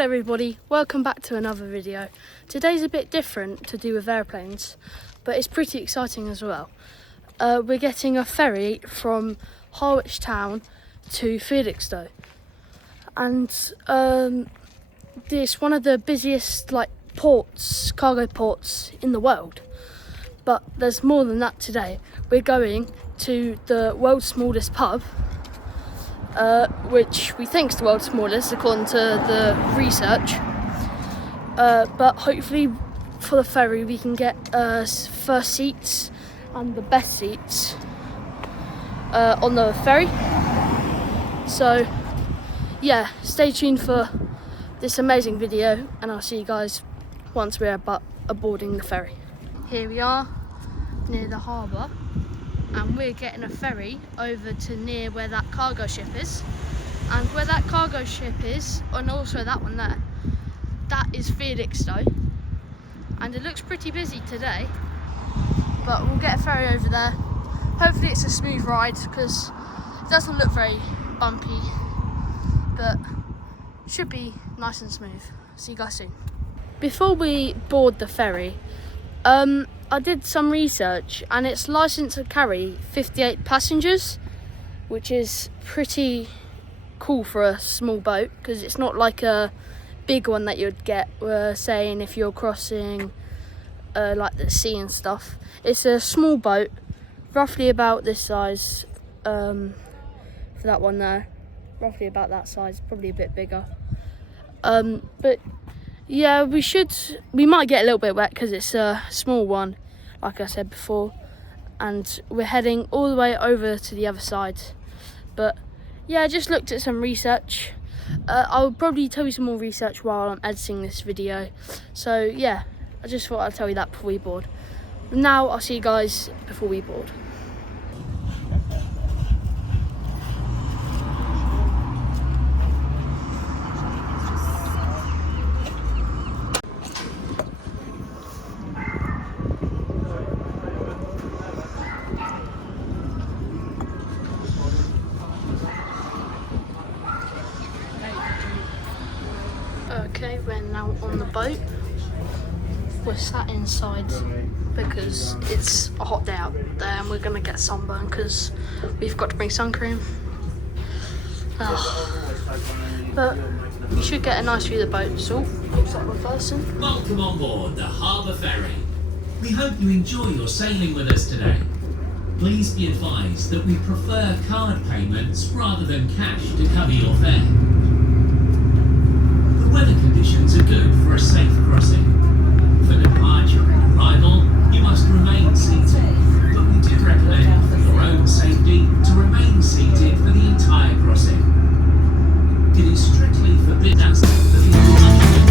Hello everybody, welcome back to another video. Today's a bit different to do with airplanes, but it's pretty exciting as well. We're getting a ferry from Harwich Town to Felixstowe, and it's one of the busiest ports, cargo ports in the world. But there's more than that today. We're going to the world's smallest pub, which we think is the world's smallest according to the research. But hopefully for the ferry we can get first seats and the best seats on the ferry. So yeah, stay tuned for this amazing video, and I'll see you guys once we're aboarding the ferry. Here we are near the harbour, and we're getting a ferry over to near where that cargo ship is. And where that cargo ship is, and also that one there, that is Felixstowe. And it looks pretty busy today, but we'll get a ferry over there. Hopefully it's a smooth ride, because it doesn't look very bumpy, but should be nice and smooth. See you guys soon. Before we board the ferry, I did some research, and it's licensed to carry 58 passengers, which is pretty cool for a small boat, because it's not like a big one that you'd get saying if you're crossing like the sea and stuff. It's a small boat, roughly about this size, for that one there, roughly about that size, probably a bit bigger. But yeah, we might get a little bit wet because it's a small one, like I said before, and we're heading all the way over to the other side. But yeah, I just looked at some research. I'll probably tell you some more research while I'm editing this video. So yeah, I just thought I'd tell you that before we board. Now I'll see you guys before we board. Okay, we're now on the boat. We're sat inside because it's a hot day out there and we're going to get sunburned because we've got to bring sun cream. But you should get a nice view of the boat, so looks like we're first. Welcome on board the Harbour Ferry. We hope you enjoy your sailing with us today. Please be advised that we prefer card payments rather than cash to cover your fare. Weather conditions are good for a safe crossing. For departure and arrival, you must remain seated, but we do recommend for your own safety to remain seated for the entire crossing. It is strictly forbidden for people under the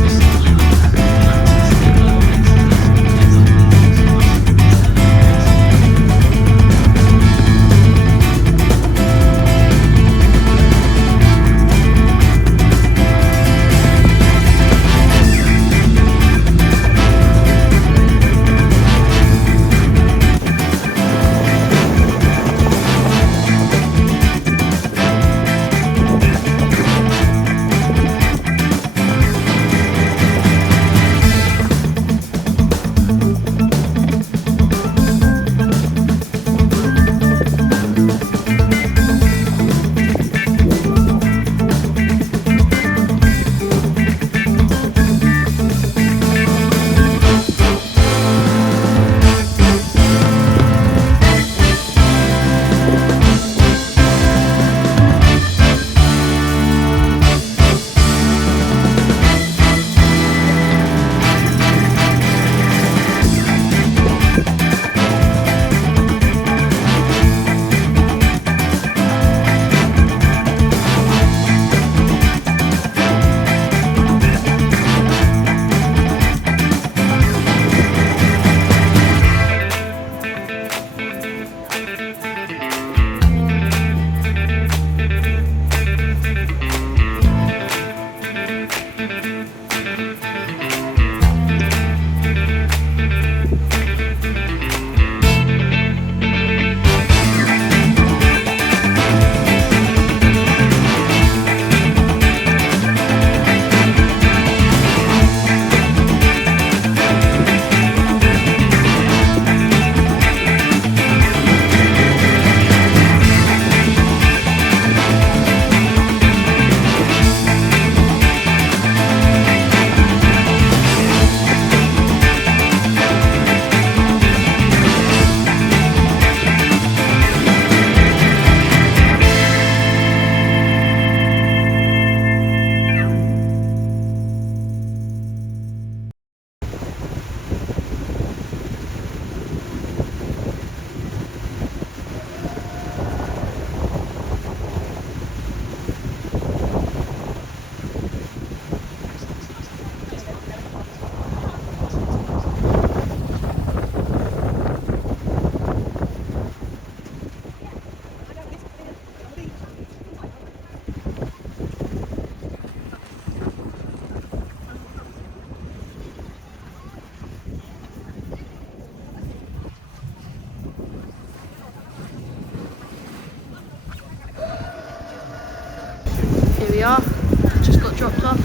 dropped off.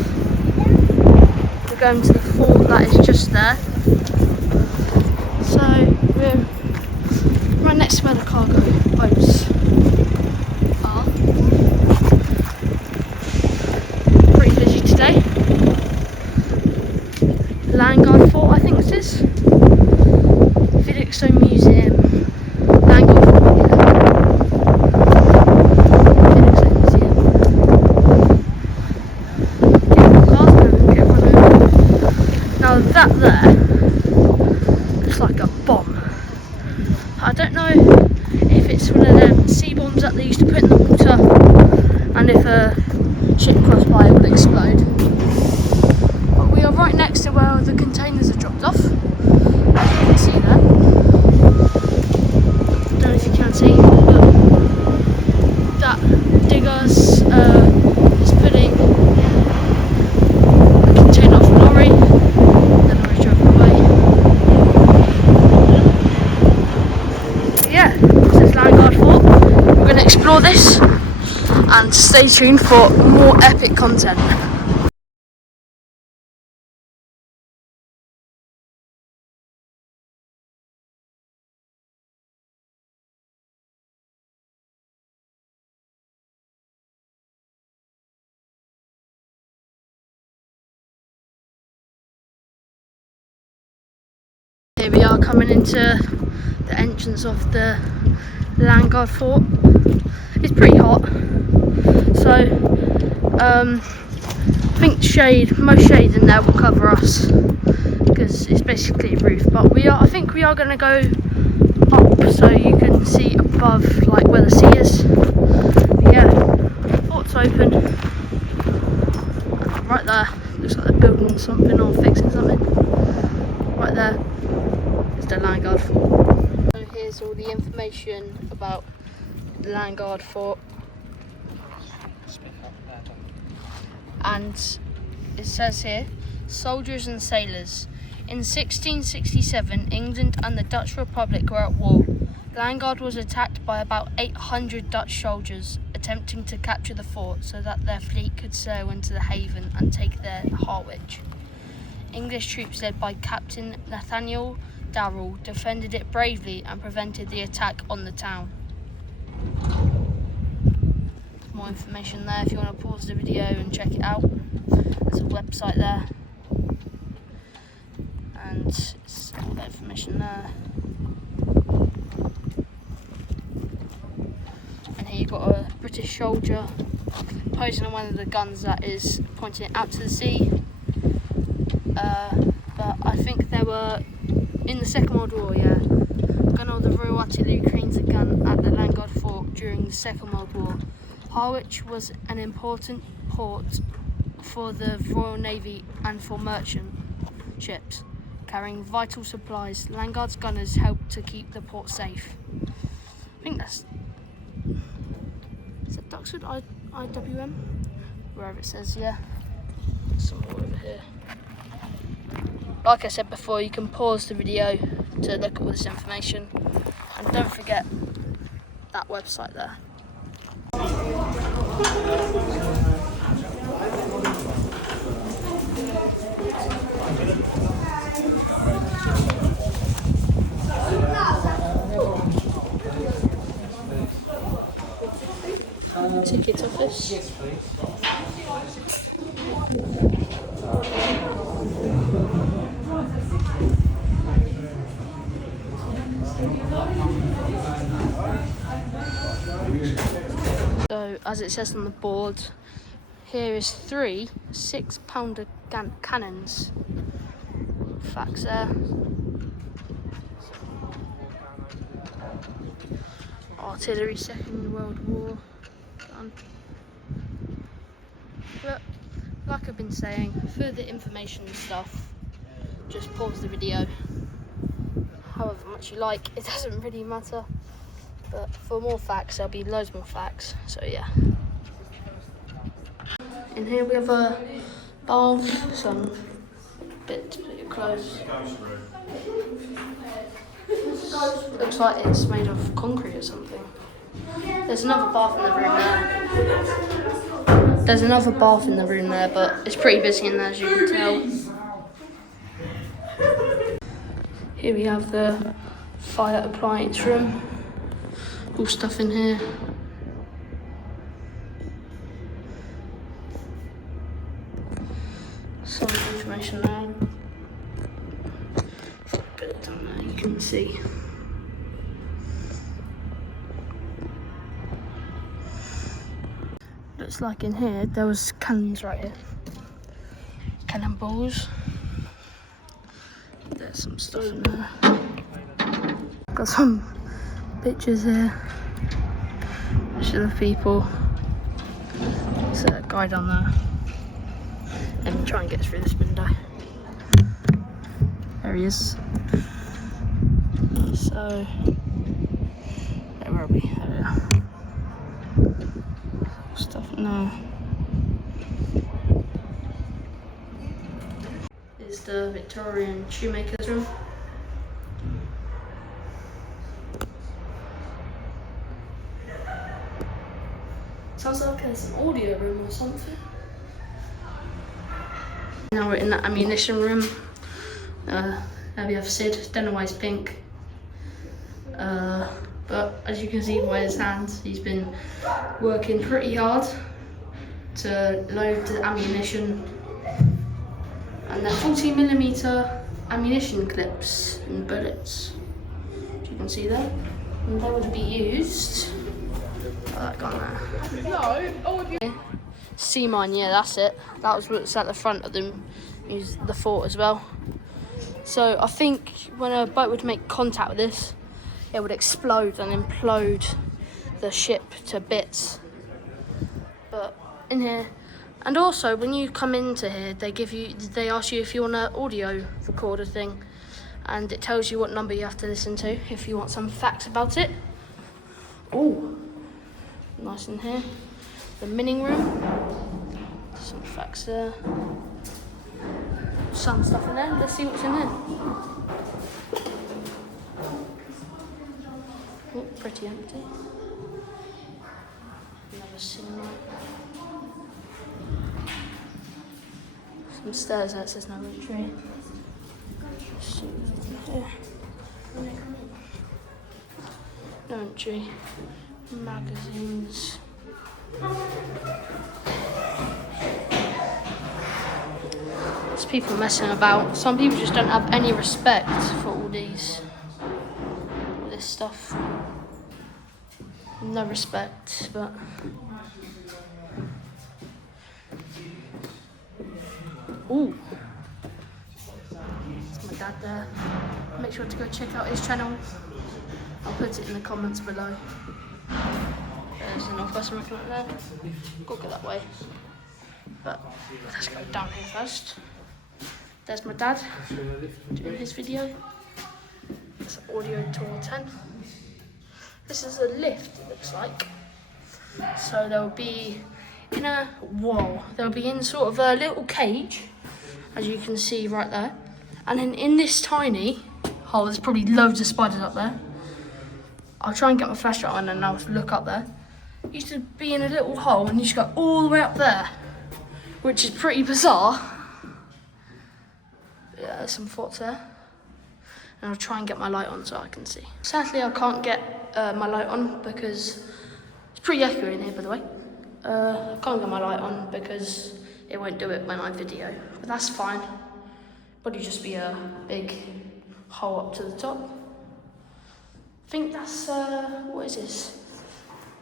We're going to the fort that is just there. So we're right next to where the cargo boats are. Pretty busy today. Languard Fort, I think this is. Felixstowe Museum. Languard Fort, yeah. Felixstowe Museum. Get more cars now, get one over. Now that there looks like a bomb. I don't know if it's one of them sea bombs that they used to put in the water, and if a ship crossed by it would explode. But we are right next to where the containers are dropped off, as you can see there. I don't know if you can see, but that digger's is putting a container off a lorry. The lorry drove away. Yeah, this is Languard Fort. We're going to explore this and stay tuned for more epic content. Here we are coming into the entrance of the Languard Fort. It's pretty hot, so I think most shade in there will cover us because it's basically a roof. But I think we are going to go up so you can see above, like where the sea is. But yeah, fort's open. Right there, looks like they're building something or fixing something. Right there is the Languard Fort. So here's all the information about the Languard Fort. And it says here, soldiers and sailors. In 1667, England and the Dutch Republic were at war. Languard was attacked by about 800 Dutch soldiers attempting to capture the fort so that their fleet could sail into the haven and take their Harwich. English troops led by Captain Nathaniel Darrell defended it bravely and prevented the attack on the town. More information there if you want to pause the video and check it out. There's a website there, and it's all the information there. And here you've got a British soldier posing on one of the guns that is pointing it out to the sea. But I think they were in the Second World War, yeah. Gun of the Royal Artillery cranes a gun at the Languard Fort during the Second World War. Harwich was an important port for the Royal Navy and for merchant ships carrying vital supplies. Languard's gunners helped to keep the port safe. I think that's... Is it Duxford IWM? Wherever it says, yeah. Somewhere over here. Like I said before, you can pause the video to look at all this information, and don't forget that website there. Ticket office. Yes, please. So, as it says on the board, here is 3 6-pounder cannons. Facts there. Artillery, Second World War. Done. But, like I've been saying, further information and stuff, just pause the video. However much you like, it doesn't really matter. But for more facts, there'll be loads more facts, so yeah. In here we have a bath, some bit to put your clothes. Looks like it's made of concrete or something. There's another bath in the room there. There's another bath in the room there, but it's pretty busy in there, as you can tell. Here we have the fire appliance room. All stuff in here. Some information there. Put it down there, you can see. Looks like in here there was cannons right here. Cannonballs. There's some stuff in there. Got some pictures here. Pictures of people. There's a guy down there. Let me try and get through this window. There he is. So, where are we? There we are. Stuff now. Is the Victorian shoemaker's room. Sounds like it's an audio room or something. Now we're in the ammunition room. There we have Sid. Don't know why he's pink. But as you can see by his hands, he's been working pretty hard to load the ammunition. And they're 40mm ammunition clips and bullets, as you can see there. And they would be used. Oh, that gone there. Sea mine, yeah, that's it. That was what's at the front of them. Use the fort as well. So I think when a boat would make contact with this, it would explode and implode the ship to bits. But in here, and also when you come into here, they ask you if you want an audio recorder thing, and it tells you what number you have to listen to if you want some facts about it. Oh, nice in here. The minning room. Some facts there. Some stuff in there. Let's see what's in there. Oh, pretty empty. Another cinema. Some stairs that says no entry. No entry. Magazines. There's people messing about. Some people just don't have any respect for all this stuff. No respect, but ooh, that's my dad there. Make sure to go check out his channel. I'll put it in the comments below. There's an office right there. Go that way. But let's go down here first. There's my dad doing his video. It's audio tour 10. This is a lift, it looks like. So there'll be in a wall. They'll be in sort of a little cage, as you can see right there. And then in this tiny hole, there's probably loads of spiders up there. I'll try and get my flashlight on and I'll look up there. It used to be in a little hole and you just go all the way up there, which is pretty bizarre. Yeah, there's some thoughts there. And I'll try and get my light on so I can see. Sadly, I can't get my light on because it's pretty accurate in here, by the way. I can't get my light on because it won't do it when I video, but that's fine. Probably just be a big hole up to the top. I think that's, what is this?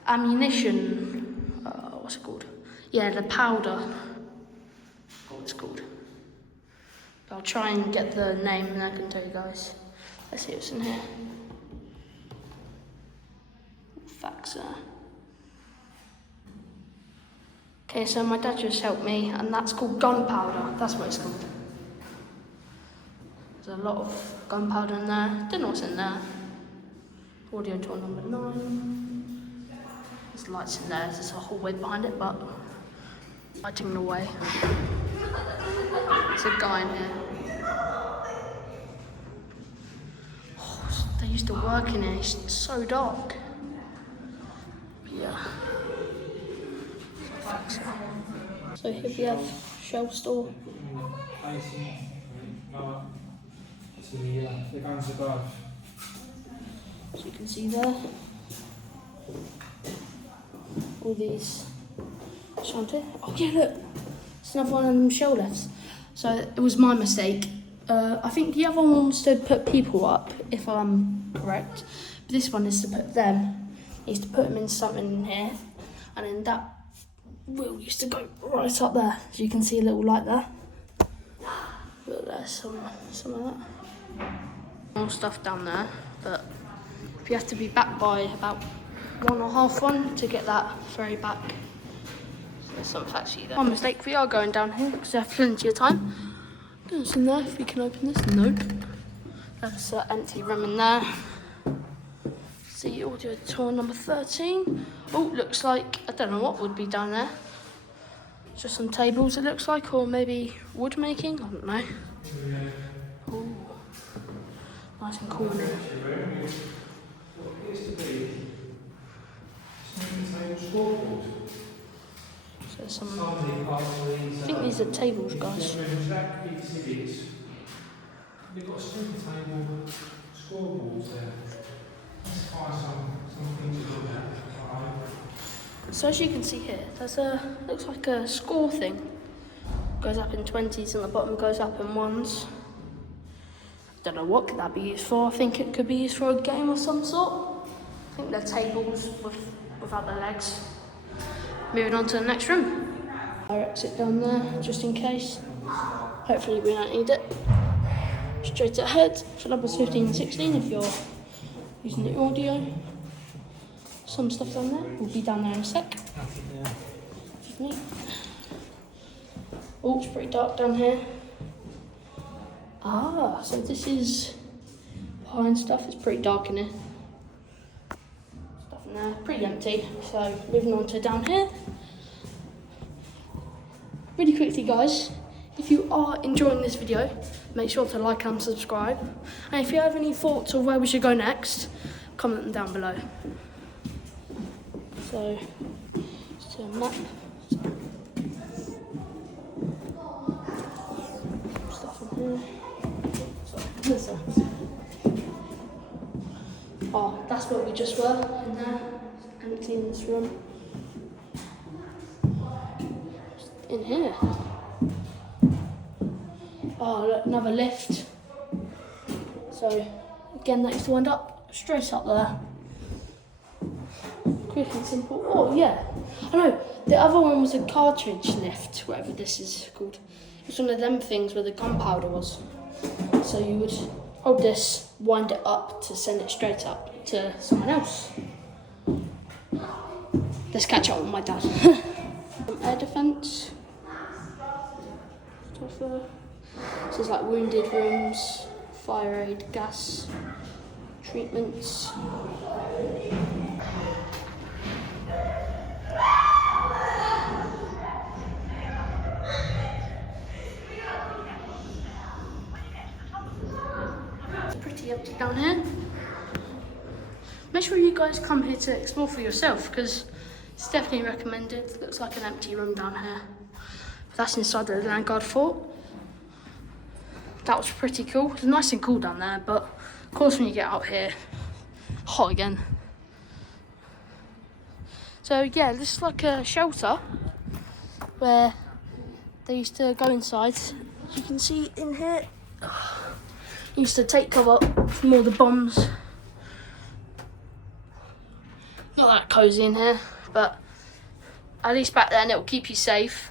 Ammunition, what's it called? Yeah, the powder, what it's called. But I'll try and get the name and I can tell you guys. Let's see what's in here. Facts there. Okay, so my dad just helped me, and that's called gunpowder. That's what it's called. There's a lot of gunpowder in there. Don't know what's in there. Audio tool number 9. There's lights in there. There's a hallway behind it, but lighting the way. There's a guy in here. Oh, they used to work in here. It's so dark. Yeah. So here we have shelf store. So you can see there, all these shanty. Oh yeah, look, it's another one of them shell lifts. So it was my mistake. I think the other one wants to put people up, if I'm correct. But this one is to put them. Is to put them in something in here, and then that wheel used to go right up there. So you can see a little light there. But there's some of that. More stuff down there, but you have to be back by about 1:30 to get that ferry back. So there's some actually there. One mistake, we are going down here because we have plenty of time. There's in there, if we can open this. Nope. There's an empty room in there. See audio tour number 13. Oh, looks like, I don't know what would be down there. Just some tables it looks like, or maybe wood making, I don't know. Ooh. Nice and cool in there. So some, I think these are tables, guys. They've got a student table, scoreboards there. Let's try something to look at. So as you can see here, there's looks like a score thing. Goes up in 20s and the bottom goes up in 1s. Don't know what could that be used for. I think it could be used for a game of some sort. I think they're tables without the legs. Moving on to the next room. Our exit down there, just in case. Hopefully we don't need it. Straight ahead for numbers 15 and 16 if you're using the audio. Some stuff down there. We'll be down there in a sec. Just me. Oh, it's pretty dark down here. Ah, so this is behind stuff. It's pretty dark in here. Stuff in there, pretty empty. So moving on to down here. Really quickly, guys, if you are enjoying this video, make sure to like and subscribe. And if you have any thoughts of where we should go next, comment them down below. So, just a map. Stuff in here. Oh, that's where we just were, in there. Empty in this room. Just in here. Oh, look, another lift. So, again, that used to wind up straight up there. Quick and simple. Oh, yeah. I know, the other one was a cartridge lift, whatever this is called. It's one of them things where the gunpowder was. So you would hold this, wind it up to send it straight up to someone else. Let's catch up with my dad. Some air defence. Stuff there. This is like wounded rooms, fire aid, gas treatments. It's pretty empty down here. Make sure you guys come here to explore for yourself because it's definitely recommended. It looks like an empty room down here. But that's inside the Languard Fort. That was pretty cool. It was nice and cool down there, but of course when you get out here, hot again. So yeah, this is like a shelter where they used to go inside. As you can see in here, used to take cover from all the bombs. Not that cozy in here, but at least back then it will keep you safe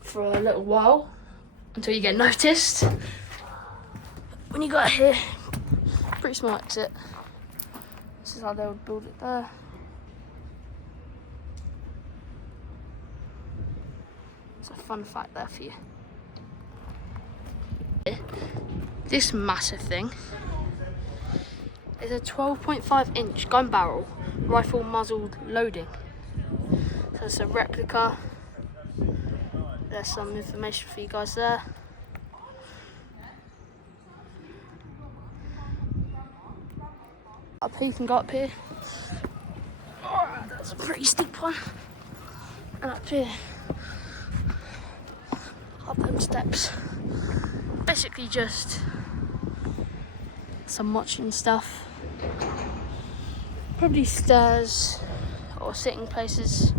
for a little while until you get noticed. When you got here, pretty small exit. This is how they would build it there. It's a fun fact there for you. This massive thing is a 12.5-inch gun barrel, rifle muzzled loading. So it's a replica. There's some information for you guys there. Up here, you can go up here. That's a pretty steep one. And up here, up them steps. Basically just some watching stuff. Probably stairs or sitting places.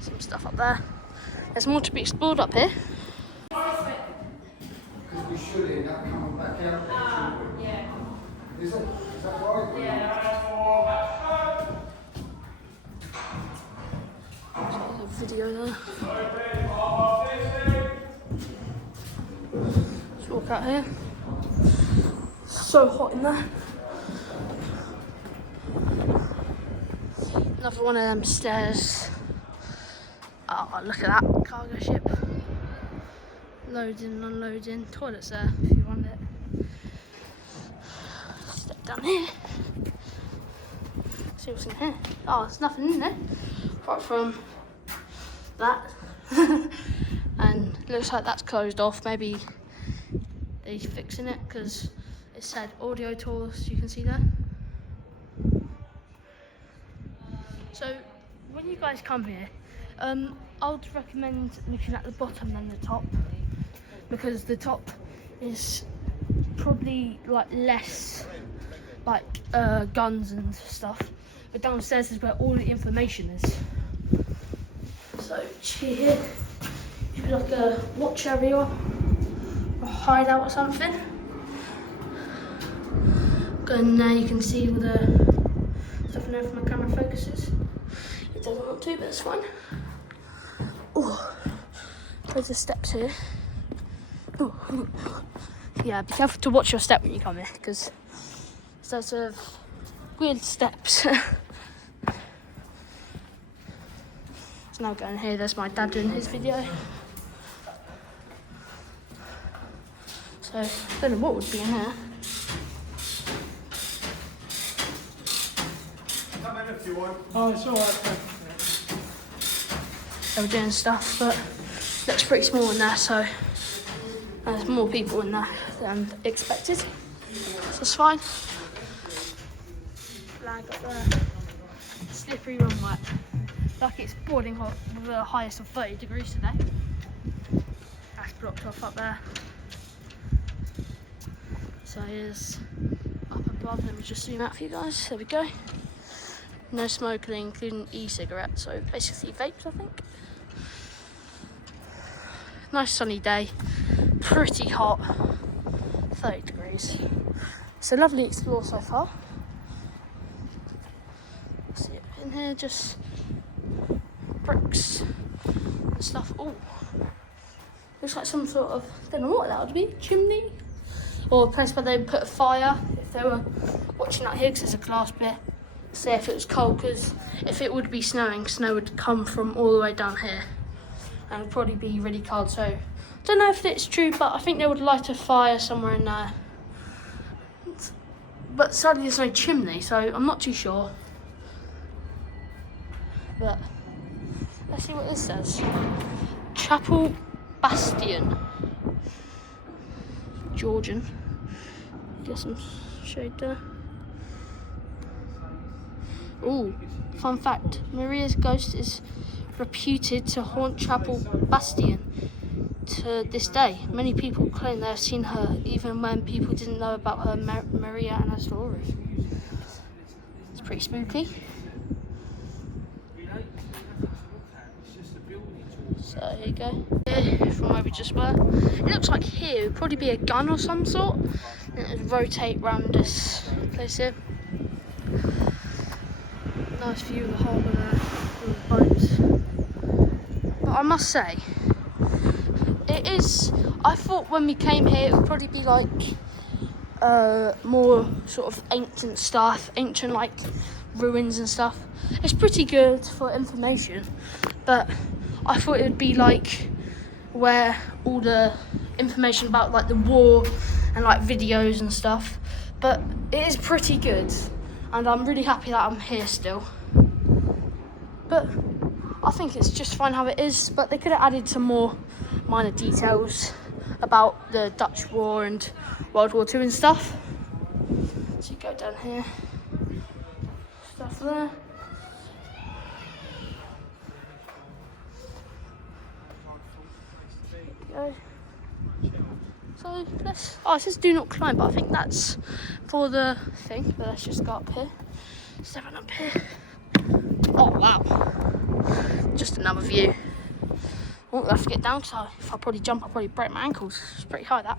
Some stuff up there. There's more to be explored up here. Because we should end up coming back out there, Yeah. Is that right? Yeah. There's a video there. Let's walk out here. So hot in there. Another one of them stairs. Oh, look at that cargo ship. Loading and unloading. Toilets there if you want it. Step down here. See what's in here. Oh, there's nothing in there. Apart from that. And looks like that's closed off. Maybe they're fixing it because it said audio tours, you can see there. So when you guys come here, I would recommend looking at the bottom than the top, because the top is probably like less like guns and stuff, but downstairs is where all the information is. So here should be like a watch area or a hideout or something. Go in there, you can see all the stuff in there if my camera focuses. It doesn't want to, but it's fine. Oh, there's the steps here. Ooh. Yeah, be careful to watch your step when you come here, because there's weird steps. So now going here, there's my dad doing his video. So I don't know what would be in here. Come in if you want. Oh, it's alright. They were doing stuff, but looks pretty small in there, so there's more people in there than expected. So it's fine. Flag up there. Slippery runway. Like it's boiling hot with a highest of 30 degrees today. That's blocked off up there. So here's up above. Let me just zoom out for you guys. There we go. No smoking, including e-cigarettes, so basically vapes, I think. Nice sunny day, pretty hot, 30 degrees. It's a lovely explore so far. See it in here, just bricks and stuff. Oh, looks like some sort of, I don't know what that would be, chimney? Or a place where they would put a fire if they were watching out here, because there's a glass bit. Say if it was cold, because if it would be snowing, snow would come from all the way down here and it would probably be really cold. So I don't know if it's true, but I think they would light a fire somewhere in there. But sadly there's no chimney, so I'm not too sure. But let's see what this says. Chapel Bastion. Georgian. Get some shade there. Ooh, fun fact, Maria's ghost is reputed to haunt Chapel Bastion to this day. Many people claim they have seen her even when people didn't know about her Maria and her story. It's pretty spooky. So here you go. Here, from where we just were. It looks like here would probably be a gun or some sort. And it would rotate around this place here. Nice view of the harbour there, with the boats. But I must say, it is, I thought when we came here it would probably be like more sort of ancient stuff, ancient like ruins and stuff. It's pretty good for information, but I thought it would be like where all the information about like the war and like videos and stuff. But it is pretty good. And I'm really happy that I'm here still. But I think it's just fine how it is, but they could have added some more minor details about the Dutch War and World War II and stuff. So you go down here, stuff there. Go. So let's. Oh, it says do not climb, but I think that's for the thing. But let's just go up here. Stepping up here. Oh wow! Just another view. Won't have to get down, so if I probably jump, I'll probably break my ankles. It's pretty high, that.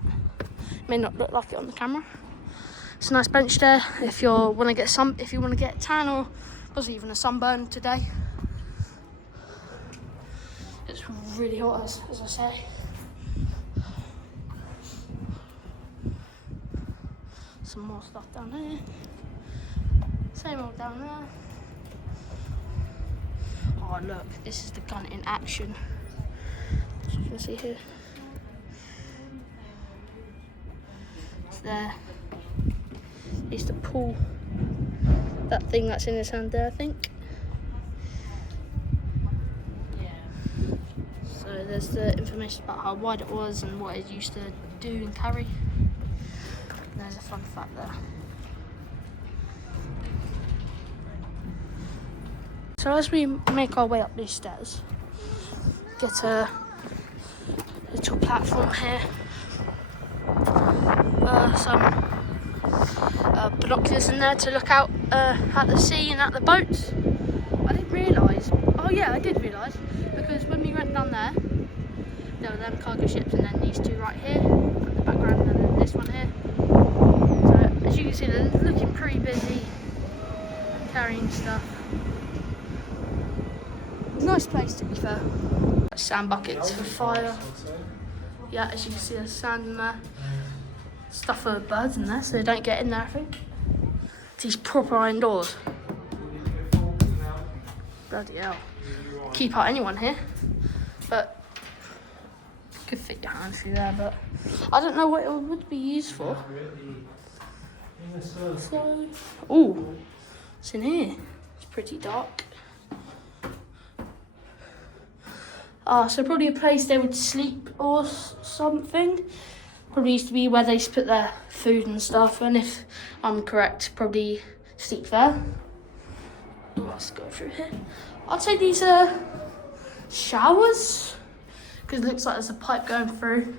May not look like it on the camera. It's a nice bench there if you want to get a tan or possibly even a sunburn today. It's really hot, as I say. Some more stuff down here. Same old down there. Oh look, this is the gun in action. As you can see here. It's there. He used to pull that thing that's in his hand there, I think. So there's the information about how wide it was and what it used to do and carry. And there's a fun fact there. So as we make our way up these stairs, get a little platform here, some binoculars in there to look out at the sea and at the boats. I didn't realise, oh yeah, I did realise, because when we went down there were them cargo ships and then these two right here, at the background, and then this one here. So as you can see, they're looking pretty busy, carrying stuff. Nice place to be fair. Sand buckets for fire. Yeah, as you can see, there's sand in there. Stuff for birds in there, so they don't get in there, I think. These proper iron doors. Bloody hell. Keep out anyone here. But could fit your hand through there, but I don't know what it would be used for. So, ooh, what's in here? It's pretty dark. So probably a place they would sleep or something. Probably used to be where they used to put their food and stuff, and if I'm correct, probably sleep there. Let's go through here. I'd say these are showers, because it looks like there's a pipe going through.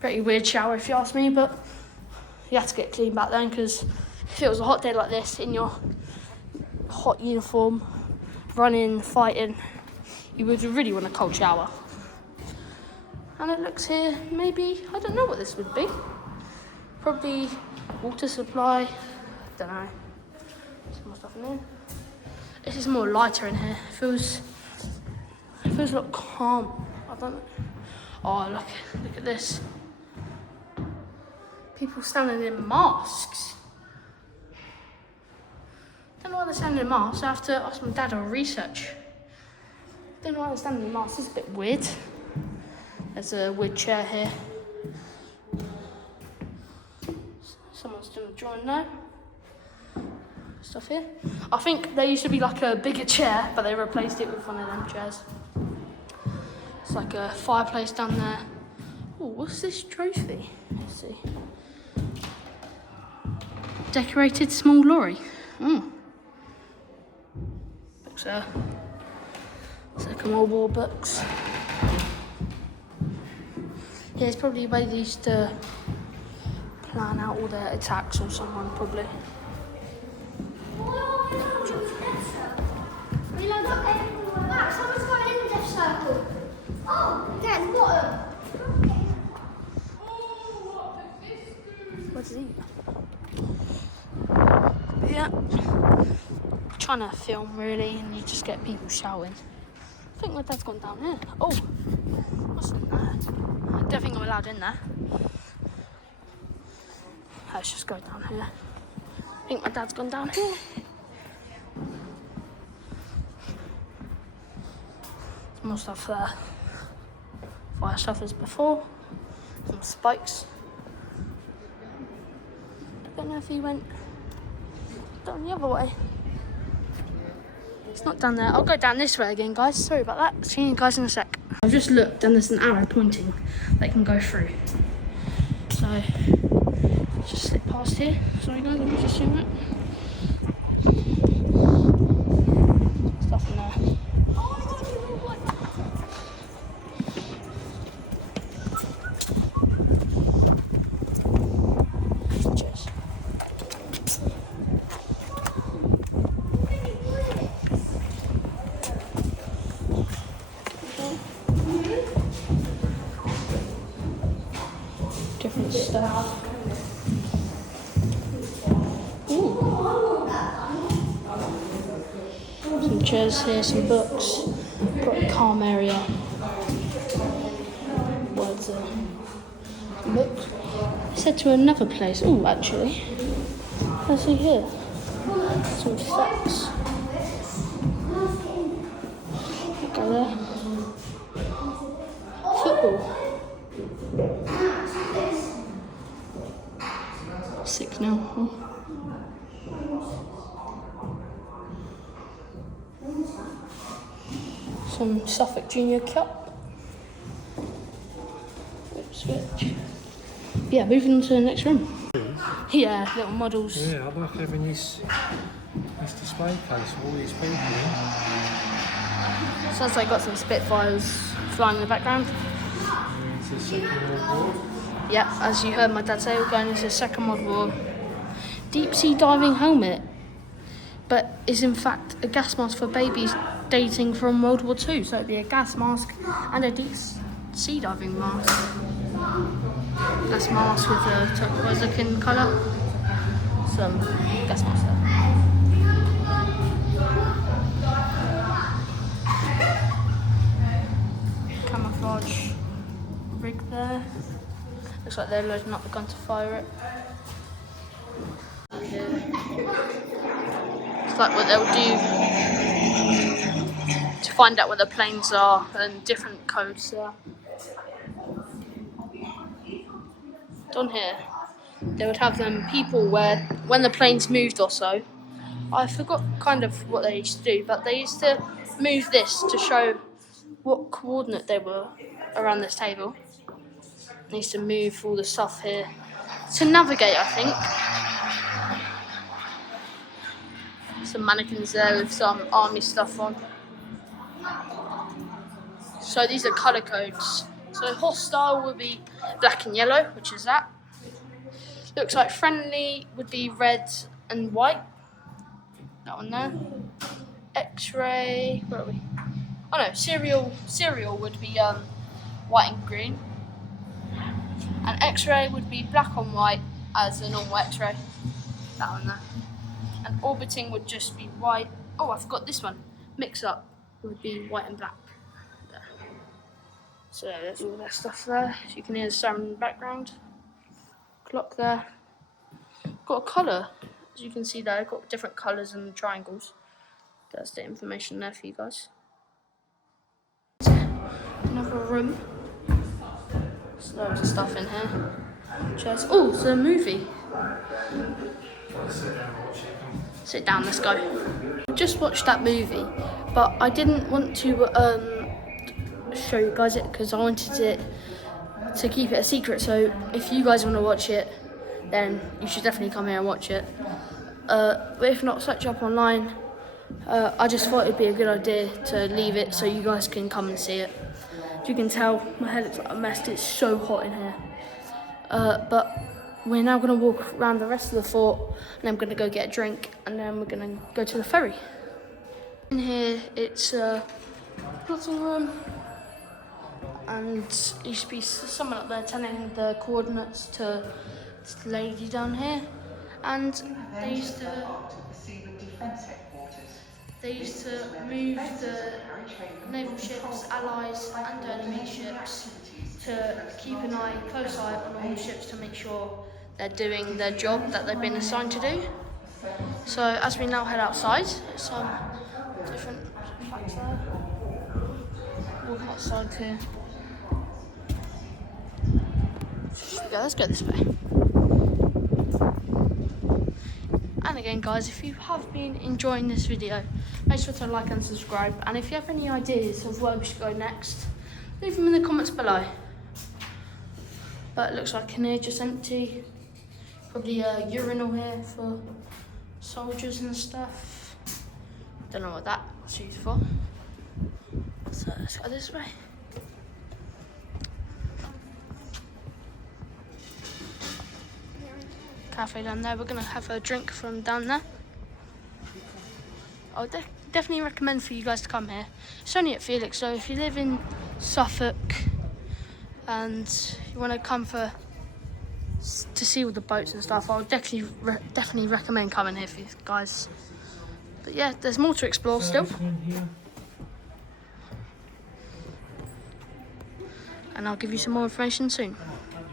Pretty weird shower if you ask me, but you have to get clean back then, because if it was a hot day like this, in your hot uniform, running, fighting, you would really want a cold shower. And it looks here, maybe, I don't know what this would be. Probably water supply, don't know. Some more stuff in here. This is more lighter in here. It feels a lot calm. I don't know. Oh, look at this. People standing in masks. Don't know why they're standing in masks. I have to ask my dad or research. Don't know why they're standing in masks. It's a bit weird. There's a wood chair here. Someone's doing a drawing now. Stuff here. I think there used to be like a bigger chair, but they replaced it with one of them chairs. It's like a fireplace down there. Oh, what's this trophy? Let's see. Decorated small lorry. Books there. Second World War books. Yeah, it's probably where they used to plan out all their attacks or someone, probably. Someone's got in the death circle. Oh, Dad, what? What does he? Yeah. Trying to film really, and you just get people shouting. I think my dad's gone down here. Oh, what's in there? I don't think I'm allowed in there. Let's just go down here. I think my dad's gone down here. Some more stuff there. Fire stuff as before. Some spikes. Don't know if he went down the other way. It's not down there. I'll go down this way again, guys. Sorry about that. See you guys in a sec. I've just looked and there's an arrow pointing that can go through. So, just slip past here. Sorry guys, let me just zoom it. chairs here, some books. Got a calm area. What's look? Let's head to another place. Oh, actually, let's see here. Some sets. Go there. Football. 6-0. Some Suffolk Junior Cup. Switch. Yeah, moving to the next room. Yeah, little models. Yeah, I like having this display case with all these people in. Sounds like got some Spitfires flying in the background. It's a Second World War. Yeah, as you heard my dad say, we're going into the Second World War. Deep sea diving helmet, but is in fact a gas mask for babies dating from World War II. So it'd be a gas mask and a deep sea diving mask. Gas mask with a turquoise looking colour. Some gas mask there. Camouflage rig there. Looks like they're loading up the gun to fire it. It's like what they'll do to find out where the planes are and different codes there. Down here, they would have them people where when the planes moved or so, I forgot kind of what they used to do, but they used to move this to show what coordinate they were around this table. They used to move all the stuff here to navigate, I think. Some mannequins there with some army stuff on. So these are colour codes. So hostile would be black and yellow, which is that. Looks like friendly would be red and white. That one there. X-ray, where are we? Oh no, cereal would be white and green. And X-ray would be black on white as a normal X-ray. That one there. And orbiting would just be white. Oh, I forgot this one. Mix up would be white and black. There. So there's all that stuff there. So you can hear the sound in the background. Clock there. Got a colour. As you can see there, got different colours and triangles. That's the information there for you guys. Another room. There's loads of stuff in here. Chairs. Oh, it's a movie. Sit down, let's go. Just watched that movie, but I didn't want to show you guys it because I wanted it to keep it a secret. So if you guys want to watch it, then you should definitely come here and watch it. But if not, search up online. I just thought it'd be a good idea to leave it so you guys can come and see it. As you can tell, my head looks like a mess. It's so hot in here. But we're now going to walk around the rest of the fort, and I'm going to go get a drink, and then we're going to go to the ferry. In here, it's a plotting room, and there used to be someone up there telling the coordinates to the lady down here, and they used to move the naval ships, allies, and enemy ships to keep an close eye on all the ships to make sure they're doing their job that they've been assigned to do. So as we now head outside, some different facts there. Walk outside here. Yeah, let's go this way. And again guys, if you have been enjoying this video, make sure to like and subscribe, and if you have any ideas of where we should go next, leave them in the comments below. But it looks like in here just empty. Probably a urinal here for soldiers and stuff. Don't know what that's used for. So let's go this way. Cafe down there. We're gonna have a drink from down there. I would definitely recommend for you guys to come here. It's only at Felix, so if you live in Suffolk and you want to come to see all the boats and stuff, I would definitely recommend coming here for you guys. But yeah, there's more to explore still. Here. And I'll give you some more information soon.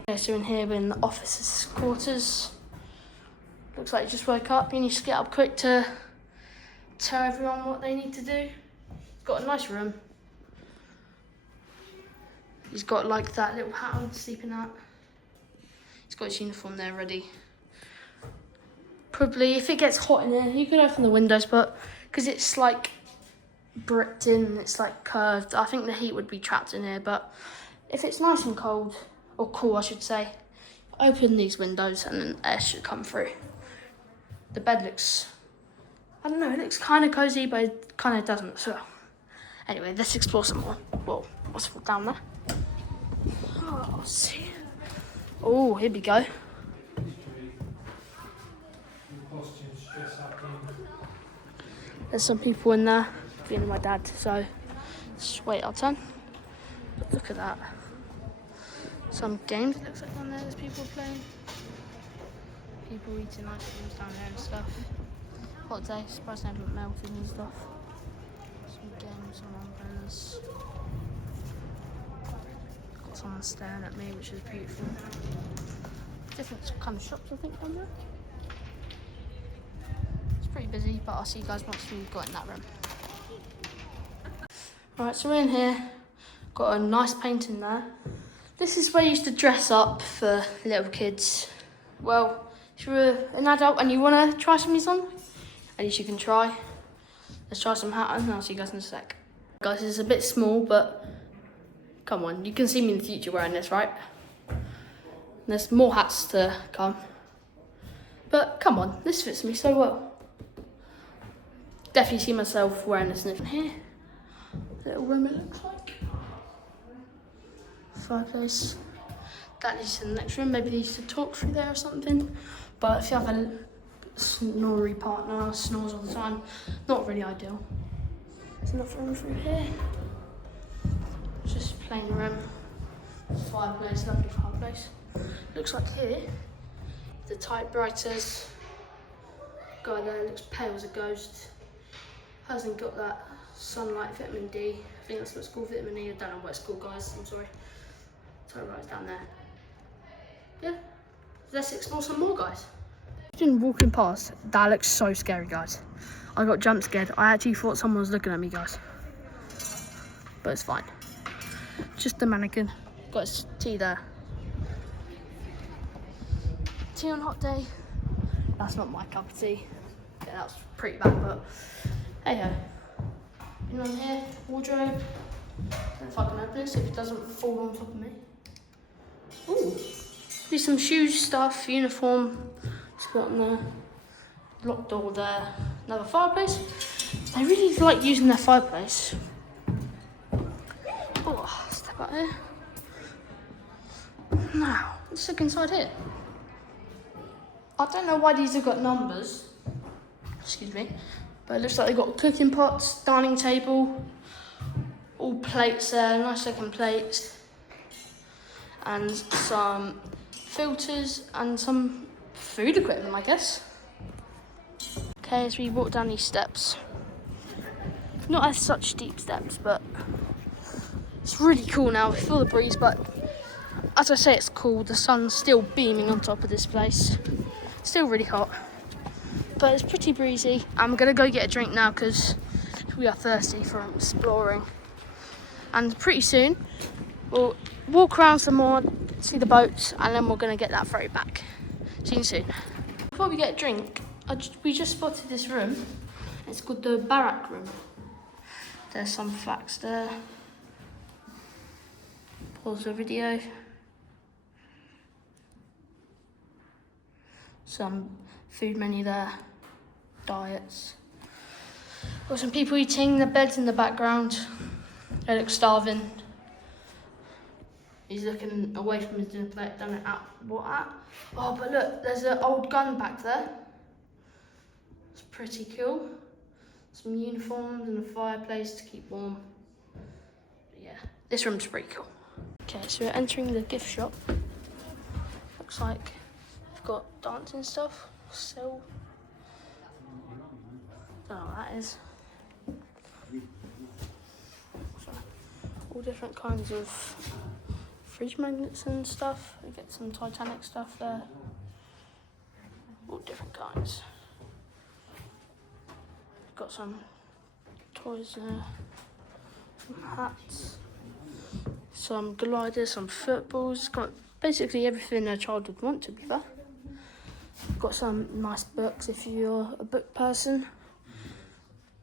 Okay, so in here we're in the officers' quarters. Looks like you just woke up. You need to get up quick to tell everyone what they need to do. It's got a nice room. He's got like that little hat on, sleeping at. He's got his uniform there ready. Probably, if it gets hot in here, you could open the windows, but because it's like bricked in, it's like curved, I think the heat would be trapped in here. But if it's nice and cold, or cool I should say, open these windows and then air should come through. The bed looks, I don't know, it looks kind of cozy, but it kind of doesn't. So anyway, let's explore some more. Whoa, what's down there? Oh, let's see. Oh, here we go. Costumes, dress up in. There's some people in there, being my dad, so just wait our turn. But look at that. Some games, it looks like down there, there's people playing. People eating ice creams down there and stuff. Hot day, surprised they haven't melted and stuff. Some games, some umbrellas. Got someone staring at me, which is beautiful. Different kind of shops, I think, down there. It's pretty busy, but I'll see you guys once we've got in that room. Right, so we're in here. Got a nice painting there. This is where you used to dress up for little kids. Well, if you're an adult and you want to try some of these on, at least you can try. Let's try some hat on and I'll see you guys in a sec. Guys, it's a bit small, but come on, you can see me in the future wearing this, right? There's more hats to come. But come on, this fits me so well. Definitely see myself wearing this in here. Little room it looks like. Fireplace. That leads to the next room. Maybe they used to talk through there or something. But if you have a snory partner, snores all the time, not really ideal. There's enough room through here. Just plain room. Fireplace, lovely fireplace. Looks like here, the typewriters. Guy there looks pale as a ghost. Hasn't got that sunlight, vitamin D. I think that's what it's called, vitamin E. I don't know what it's called, guys. I'm sorry. Typewriters down there. Yeah, let's explore some more, guys. Been walking past. That looks so scary, guys. I got jump scared. I actually thought someone was looking at me, guys. But it's fine. Just a mannequin. Got his tea there. Tea on a hot day. That's not my cup of tea. Yeah, that was pretty bad, but hey ho. In on here, wardrobe. I don't know if I can open this if it doesn't fall on top of me. Ooh, do some shoes stuff, uniform. Just got in there. Locked door there. Another fireplace. I really like using their fireplace. Oh, step out here. Now, let's look inside here. I don't know why these have got numbers. Excuse me. But it looks like they've got cooking pots, dining table, all plates there, nice looking plates. And some filters and some food equipment, I guess. Okay, as we walk down these steps. Not as such steep steps, but it's really cool now. We feel the breeze, but as I say, it's cool. The sun's still beaming on top of this place. Still really hot, but it's pretty breezy. I'm gonna go get a drink now because we are thirsty from exploring. And pretty soon, we'll walk around some more, see the boats, and then we're gonna get that ferry back. See you soon. Before we get a drink, we just spotted this room. It's called the barrack room. There's some facts there. Pause the video. Some food menu there. Diets. Got some people eating, the beds in the background. They look starving. He's looking away from his dinner plate, done it at what at? Oh, but look, there's an old gun back there. It's pretty cool. Some uniforms and a fireplace to keep warm. But yeah, this room's pretty cool. Okay, so we're entering the gift shop. Looks like we've got dancing stuff. So Don't know what that is. So, all different kinds of fridge magnets and stuff. We get some Titanic stuff there. All different kinds. Got some toys there, some hats, some gliders, some footballs. Got basically everything a child would want, to be fair. Got some nice books if you're a book person.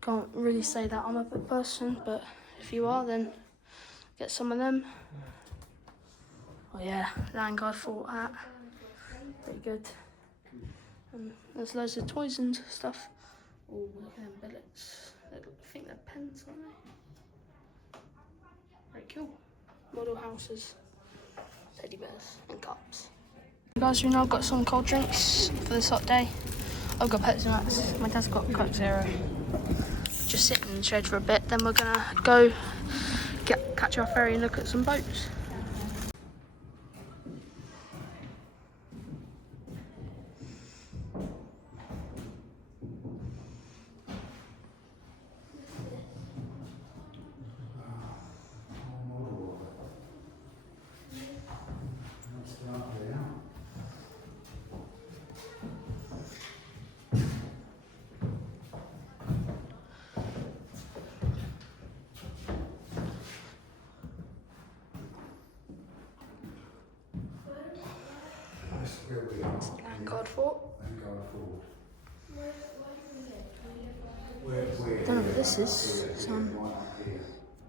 Can't really say that I'm a book person, but if you are, then get some of them. Oh yeah, Languard Fort hat, pretty good. And there's loads of toys and stuff. Oh, look at them billets. I think they're pens, aren't they? Very cool. Model houses, teddy bears and cups. Guys, we now got some cold drinks for this hot day. I've got Pepsi Max. My dad's got Coke Zero. Just sitting in the shade for a bit. Then we're gonna go catch our ferry and look at some boats. Languard Fort. Don't know what this is. Some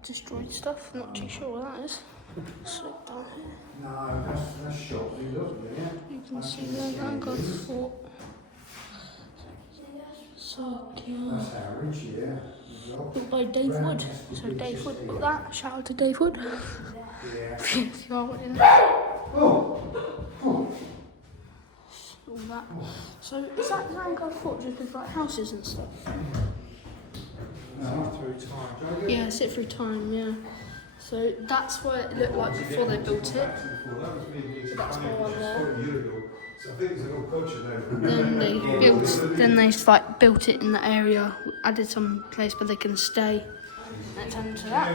destroyed stuff. Not too sure what that is. Slip down here. No, that's shot. You can see the Languard Fort. So That's average, yeah. built by Dave Wood. So Dave Wood built that. Shout out to Dave Wood. If you are wanting all that. So is that Languard Fort just with like houses and stuff? No, through time. Yeah, sit through time, yeah. So that's what it looked like before they built it. That's my one there. Then they like built it in the area, added some place where they can stay. And it turned into that.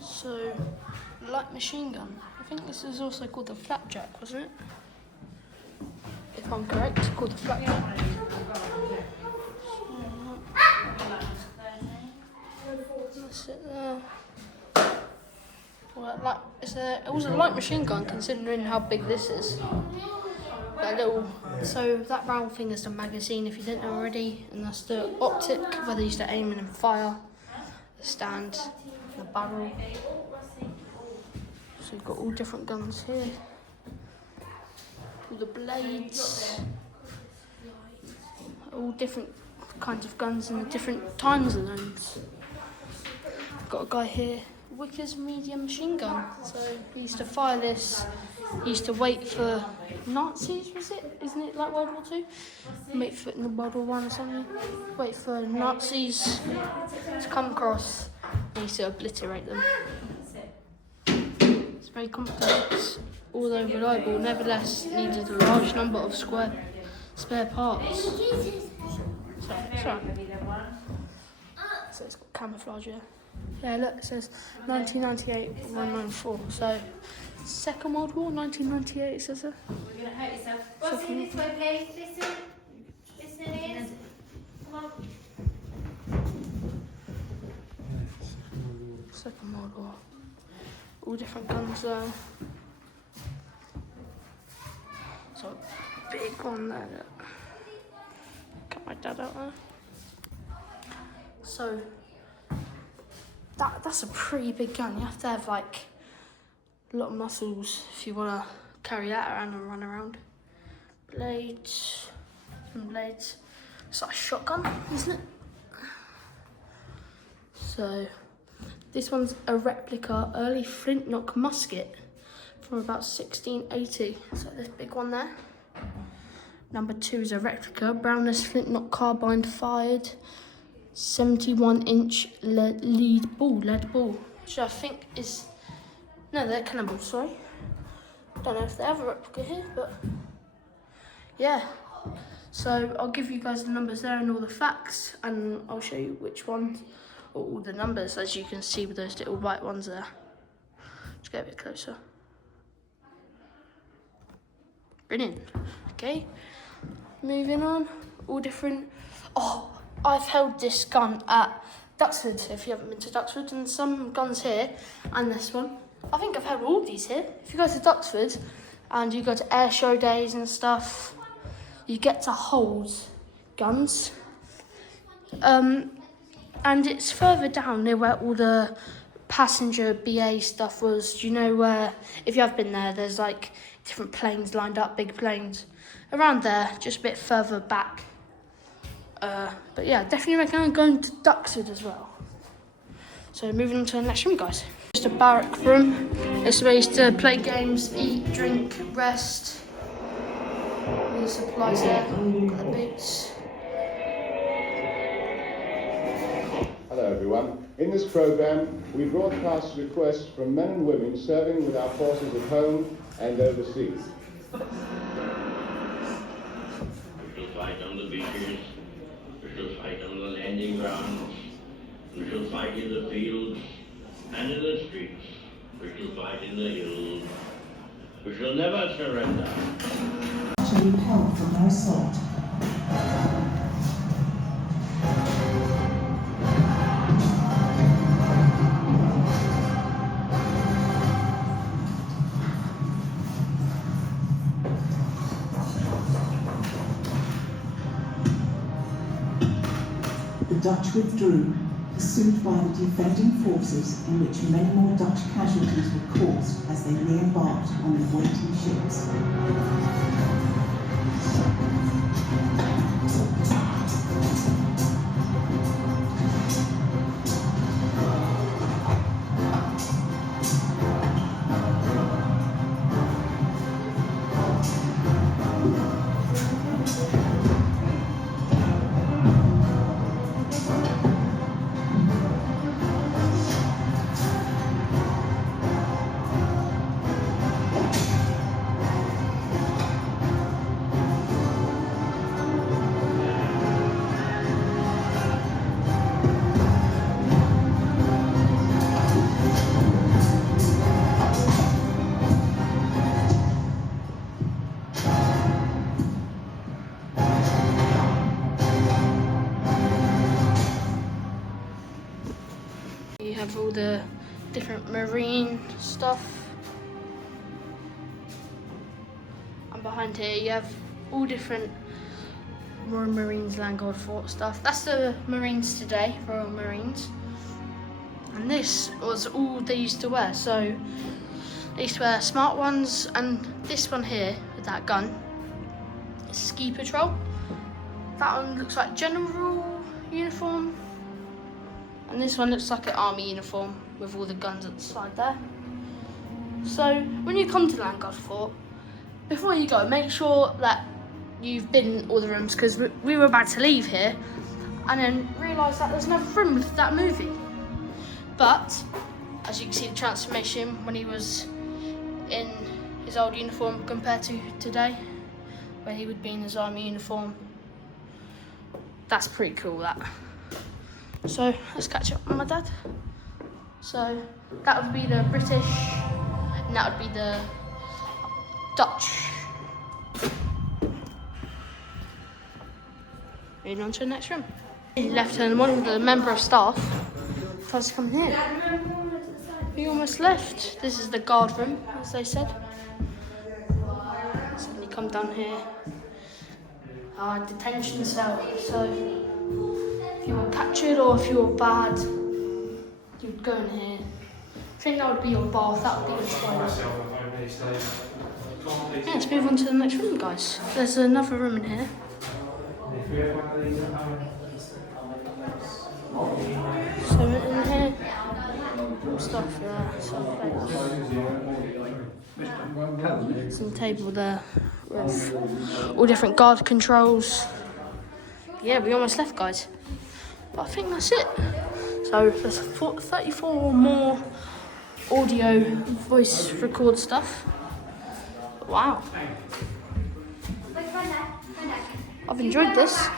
So, light machine gun. I think this is also called the flapjack, wasn't it? If I'm correct, it's called the flapjack. That's it there. Well, it was a light machine gun considering how big this is. So that round thing is the magazine if you didn't know already, and that's the optic where they used to aim and fire, the stand, the barrel. So you've got all different guns here, all the blades, all different kinds of guns in different time zones. Got a guy here, Wicker's medium machine gun. So he used to fire this. He used to wait for Nazis, was it? Isn't it like World War II? Wait for in the World War I or something. Wait for Nazis to come across. He used to obliterate them. It's very complex, although reliable. Nevertheless, needed a large number of spare parts. So it's got camouflage here. Yeah, look, it says 1998-194. So, Second World War, 1998, it says there. You're going to hurt yourself. What's in this way, please? Listen. Listen, ears. Come on. Second World War. All different guns there. So, big one there, look. Got my dad out there. So, that's a pretty big gun. You have to have like a lot of muscles if you want to carry that around and run around. Blades, some blades. It's like a shotgun, isn't it? So this one's a replica early flintlock musket from about 1680. So this big one there. Number 2 is a replica Brownless flintlock carbine fired 71-inch lead ball, which I think is, no, they're cannonballs, sorry. Don't know if they have a replica here, but yeah. So I'll give you guys the numbers there and all the facts, and I'll show you which ones, or all the numbers, as you can see with those little white ones there. Let's get a bit closer. Brilliant. Okay, moving on. All different. Oh, I've held this gun at Duxford, if you haven't been to Duxford, and some guns here, and this one. I think I've held all these here. If you go to Duxford and you go to air show days and stuff, you get to hold guns. And it's further down near where all the passenger BA stuff was. Do you know where, if you have been there, there's like different planes lined up, big planes. Around there, just a bit further back. But yeah, definitely recommend going to Duxford as well. So moving on to the next room, guys. Just a barrack room. It's where you used to play games, eat, drink, rest. All the supplies there. Got the boots. Hello everyone. In this programme, we broadcast requests from men and women serving with our forces at home and overseas. We shall fight on the beaches, we shall fight on the landing grounds, we shall fight in the fields and in the streets, we shall fight in the hills, we shall never surrender. To repel from their assault. The Dutch withdrew, pursued by the defending forces, in which many more Dutch casualties were caused as they re-embarked on the waiting ships. You have all the different marine stuff. And behind here you have all different Royal Marines Languard Fort stuff. That's the Marines today, Royal Marines. And this was all they used to wear. So they used to wear smart ones, and this one here with that gun is Ski Patrol. That one looks like general uniform. And this one looks like an army uniform with all the guns at the side there. So when you come to Languard Fort, before you go, make sure that you've been in all the rooms, because we were about to leave here and then realised that there's another room with that movie. But as you can see, the transformation when he was in his old uniform compared to today, where he would be in his army uniform. That's pretty cool, that. So let's catch up with my dad. So that would be the British, and that would be the Dutch. Moving on to the next room. Lieutenant, one of the member of staff tries to come here. We almost left. This is the guard room, as they said. So when you come down here, our detention cell. So if you were captured or if you were bad, you'd go in here. I think that would be your bath, that would be your toilet. Yeah, let's move on to the next room, guys. There's another room in here. So in here, stuff there, some plates. Some table there with all different guard controls. Yeah, we almost left, guys. But I think that's it. So there's 34 more audio voice record stuff. Wow. I've enjoyed this.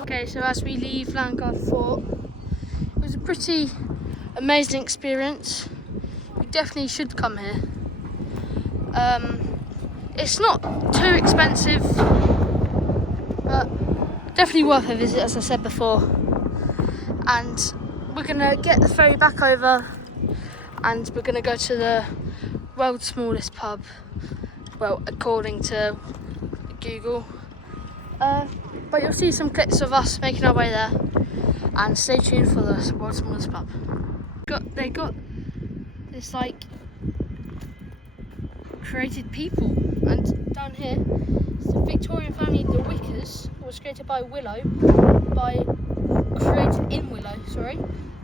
Okay, so as we leave Languard Fort, it was a pretty amazing experience. You definitely should come here. It's not too expensive, but definitely worth a visit, as I said before. And we're gonna get the ferry back over, and we're gonna go to the world's smallest pub. Well, according to Google. But you'll see some clips of us making our way there, and stay tuned for the world's smallest pub. They got this like created people, and down here it's the Victorian family, the Wickers, was created by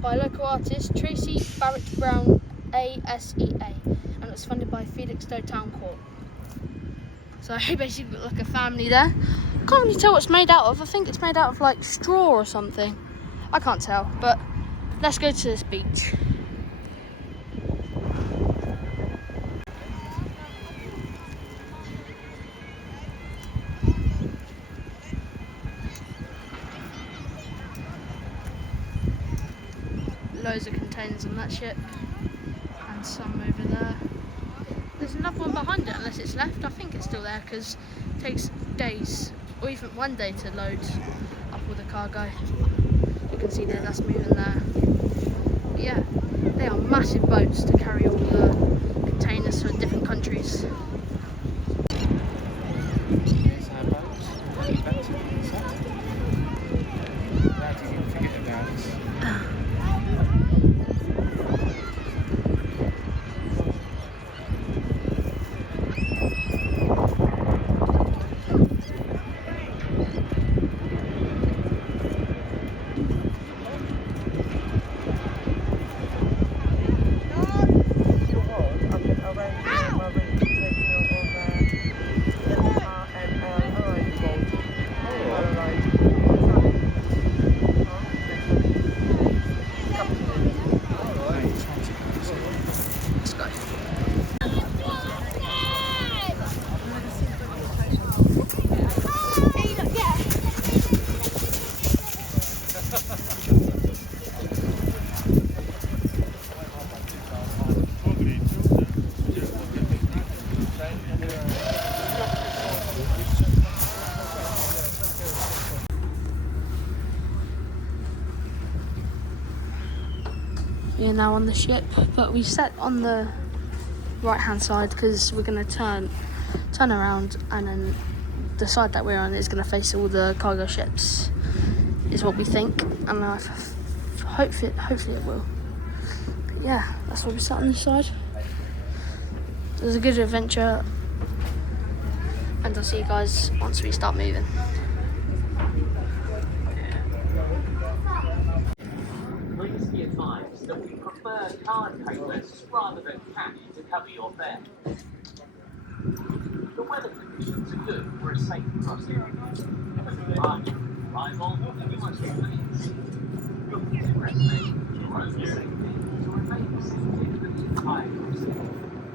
by local artist Tracy Barrett Brown ASEA, and it's funded by Felixstowe Town Court. So basically got like a family there. Can't really tell what it's made out of. I think it's made out of like straw or something. I can't tell, but let's go to this beach. Loads of containers on that ship, and some over there. There's another one behind it, unless it's left. I think it's still there because it takes days, or even one day, to load up all the cargo. You can see there, that's moving there. But yeah, they are massive boats to carry all the containers for different countries. There's our boats. Back to the inside. Glad you didn't forget about us. We are now on the ship, but we sat on the right hand side because we're going to turn around, and then the side that we're on is going to face all the cargo ships, is what we think, and hopefully it will. But yeah, that's why we sat on this side. It was a good adventure, and I'll see you guys once we start moving. Please be advised that we prefer card payments rather than cash to cover your fare. The weather conditions are good for a safe crossing. Departure, arrival, you must remain seated. We recommend your own safety to remain seated for the entire crossing.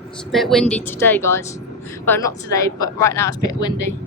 It's a bit windy today, guys. Well, not today, but right now it's a bit windy.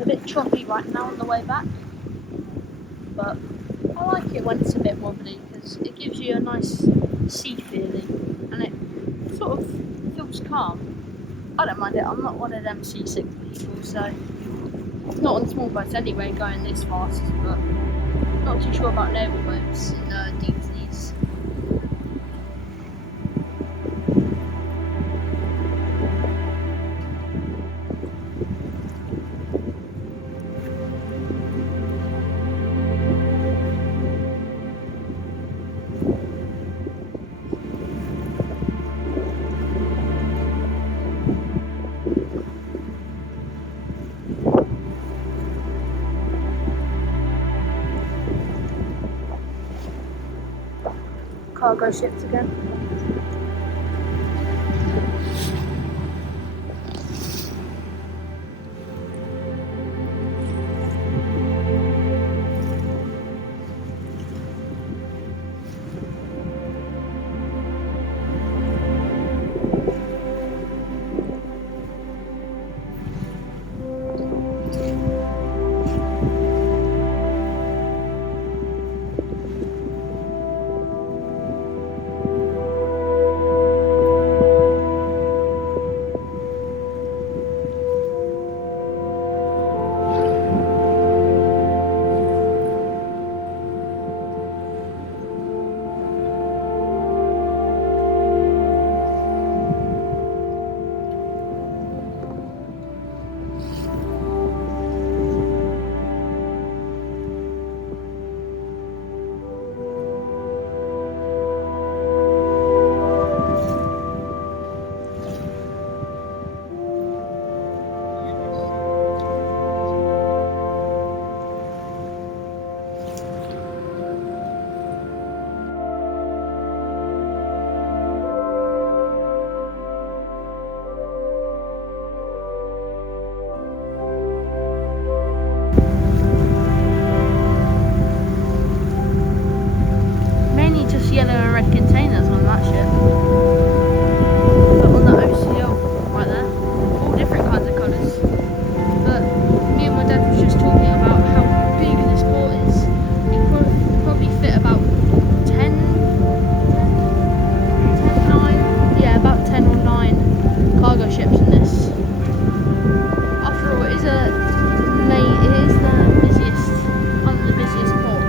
A bit choppy right now on the way back, but I like it when it's a bit wobbly because it gives you a nice sea feeling, and it sort of feels calm. I don't mind it. I'm not one of them seasick people, so not on small boats anyway, going this fast. But not too sure about naval boats and deep seas. Cargo ships again. Yellow and red containers on that ship. But on the OCL right there, all different kinds of colours. But me and my dad was just talking about how big this port is. It probably fit about 10 or 9 cargo ships in this. After all, it is the busiest, one of the busiest ports.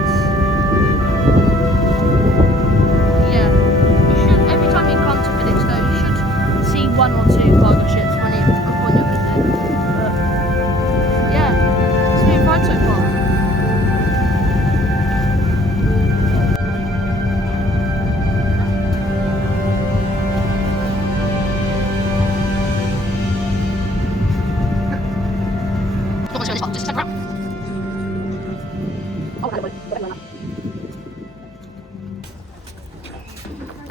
One or two cargo ships when it upon your visit. But yeah, it's been fun so far. Not much on this one, just turn around.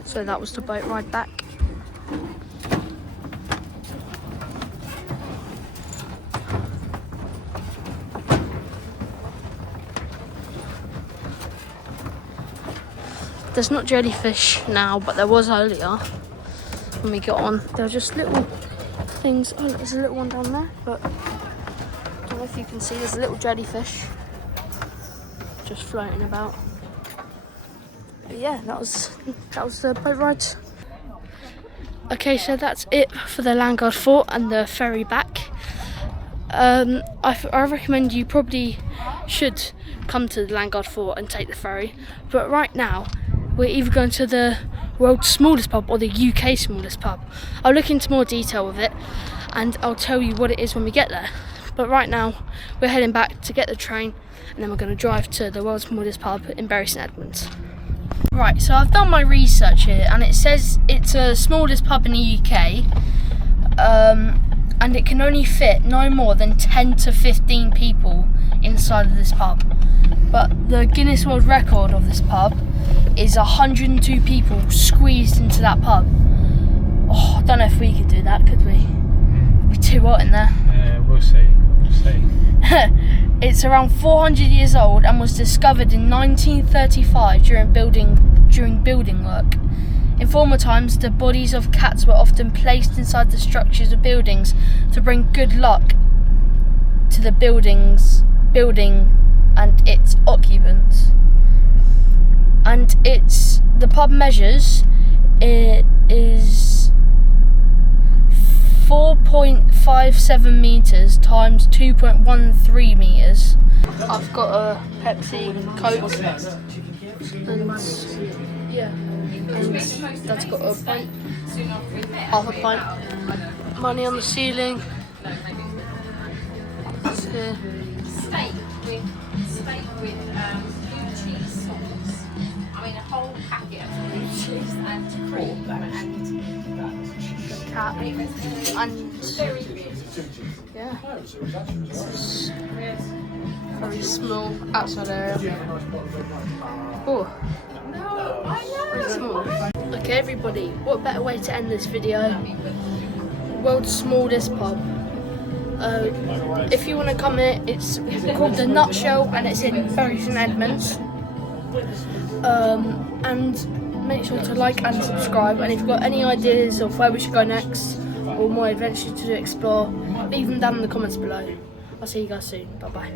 So that was the boat ride back. There's not jellyfish now, but there was earlier when we got on. There were just little things. Oh, look, there's a little one down there, but I don't know if you can see. There's a little jellyfish just floating about. But yeah, that was the boat ride. Okay, so that's it for the Languard Fort and the ferry back. I recommend you probably should come to the Languard Fort and take the ferry, but right now we're either going to the world's smallest pub or the UK smallest pub. I'll look into more detail with it and I'll tell you what it is when we get there. But right now we're heading back to get the train and then we're going to drive to the world's smallest pub in Bury St Edmunds. Right, so I've done my research here and it says it's the smallest pub in the UK and it can only fit no more than 10 to 15 people inside of this pub. But the Guinness World Record of this pub is 102 people squeezed into that pub. Oh, I don't know if we could do that, could we? It'd be too hot in there. Yeah, we'll see. It's around 400 years old and was discovered in 1935 during building work. In former times, the bodies of cats were often placed inside the structures of buildings to bring good luck to the building and its occupants. And the pub measures is 4.8 2.57 meters times 2.13 meters. I've got a Pepsi, Coke, and yeah, and Dad's got a pint, half a pint. Money on the ceiling. That's here. Steak with blue cheese sauce. I mean, a whole packet of blue cheese and cream and Cat and very good. yeah, it's very small outside area. Oh, very small. Okay, everybody, what better way to end this video? World's smallest pub. If you want to come here, it's called the Nutshell and it's in Ferry St Edmunds. And make sure to like and subscribe, and if you've got any ideas of where we should go next or more adventures to explore, leave them down in the comments below. I'll see you guys soon. Bye bye.